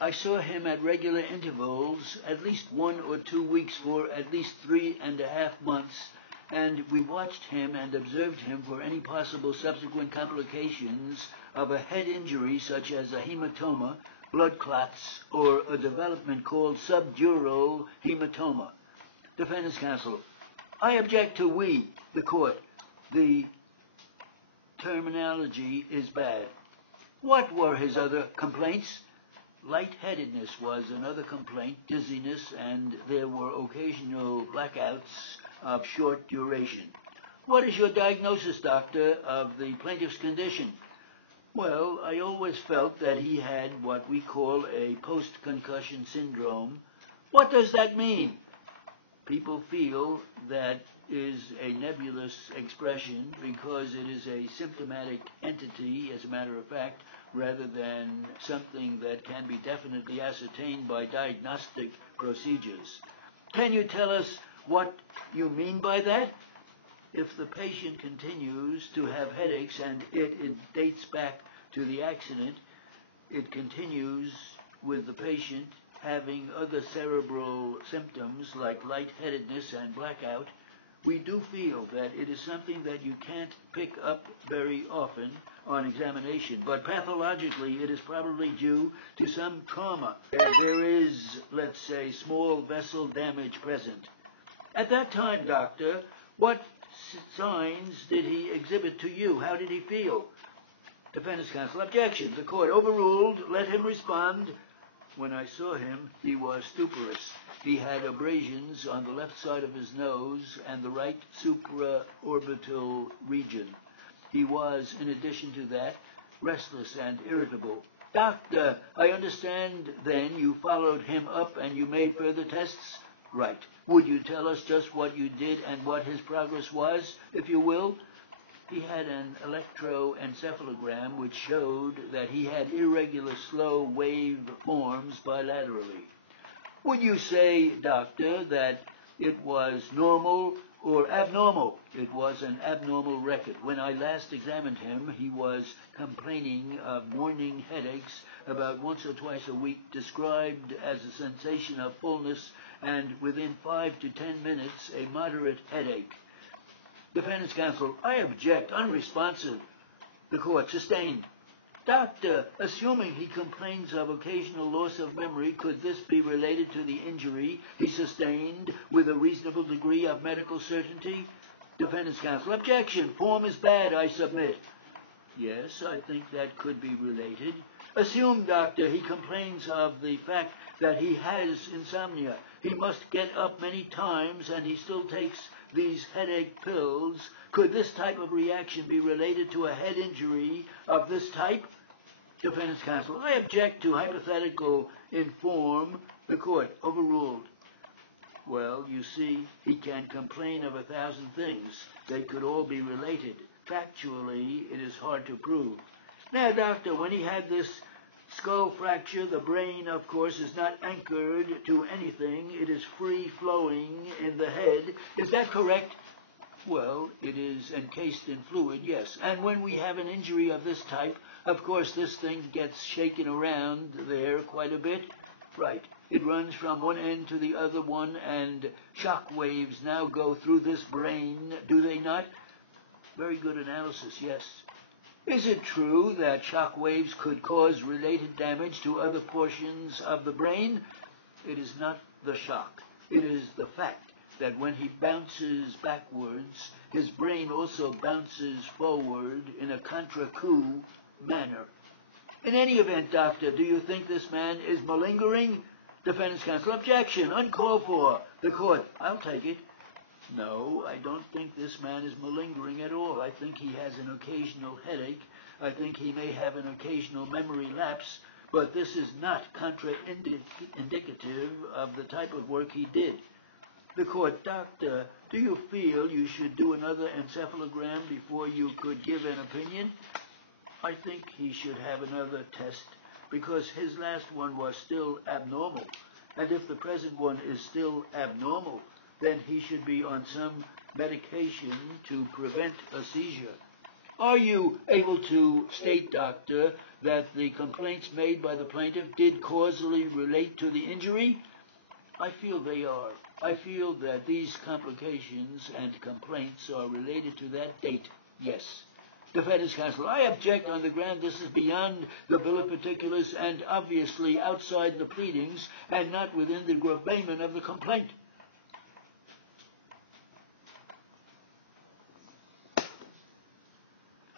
I saw him at regular intervals, at least 1 or 2 weeks for at least 3.5 months, and we watched him and observed him for any possible subsequent complications of a head injury such as a hematoma, blood clots, or a development called subdural hematoma. Defendant's counsel, I object to we, the court. The terminology is bad. What were his other complaints? Lightheadedness was another complaint, dizziness, and there were occasional blackouts of short duration. What is your diagnosis, doctor, of the plaintiff's condition? Well, I always felt that he had what we call a post-concussion syndrome. What does that mean? People feel that is a nebulous expression because it is a symptomatic entity, as a matter of fact, rather than something that can be definitely ascertained by diagnostic procedures. Can you tell us what you mean by that? If the patient continues to have headaches and it dates back to the accident, it continues with the patient having other cerebral symptoms like lightheadedness and blackout, we do feel that it is something that you can't pick up very often on examination, but pathologically it is probably due to some trauma. There is, let's say, small vessel damage present. At that time, doctor, what signs did he exhibit to you? How did he feel? Defendant's counsel, objection. The court overruled. Let him respond. When I saw him, he was stuporous. He had abrasions on the left side of his nose and the right supraorbital region. He was, in addition to that, restless and irritable. Doctor, I understand then you followed him up and you made further tests? Right. Would you tell us just what you did and what his progress was, if you will? He had an electroencephalogram which showed that he had irregular slow wave forms bilaterally. Would you say, doctor, that it was normal or abnormal? It was an abnormal record. When I last examined him, he was complaining of morning headaches about once or twice a week, described as a sensation of fullness, and within 5 to 10 minutes, a moderate headache. Defendant's counsel, I object, unresponsive. The court, sustained. Doctor, assuming he complains of occasional loss of memory, could this be related to the injury he sustained with a reasonable degree of medical certainty? Defendant's counsel, objection. Form is bad, I submit. Yes, I think that could be related. Assume, doctor, he complains of the fact that he has insomnia. He must get up many times and he still takes these headache pills. Could this type of reaction be related to a head injury of this type? Defendant's counsel, I object to hypothetical in form. The court, overruled. Well, you see, he can complain of 1,000 things. They could all be related. Factually, it is hard to prove. Now, doctor, when he had this skull fracture, the brain, of course, is not anchored to anything. It is free-flowing in the head. Is that correct? Well, it is encased in fluid, yes. And when we have an injury of this type, of course, this thing gets shaken around there quite a bit. Right. It runs from one end to the other one, and shock waves now go through this brain, do they not? Very good analysis, yes. Is it true that shock waves could cause related damage to other portions of the brain? It is not the shock. It is the fact that when he bounces backwards, his brain also bounces forward in a contre-coup manner. In any event, doctor, do you think this man is malingering? Defendant's counsel, objection, uncalled for. The court, I'll take it. No, I don't think this man is malingering at all. I think he has an occasional headache. I think he may have an occasional memory lapse, but this is not contraindicative of the type of work he did. The court, doctor, do you feel you should do another encephalogram before you could give an opinion? I think he should have another test because his last one was still abnormal. And if the present one is still abnormal, then he should be on some medication to prevent a seizure. Are you able to state, doctor, that the complaints made by the plaintiff did causally relate to the injury? I feel they are. I feel that these complications and complaints are related to that date, yes. Defendant's counsel, I object on the ground this is beyond the bill of particulars and obviously outside the pleadings and not within the gravamen of the complaint.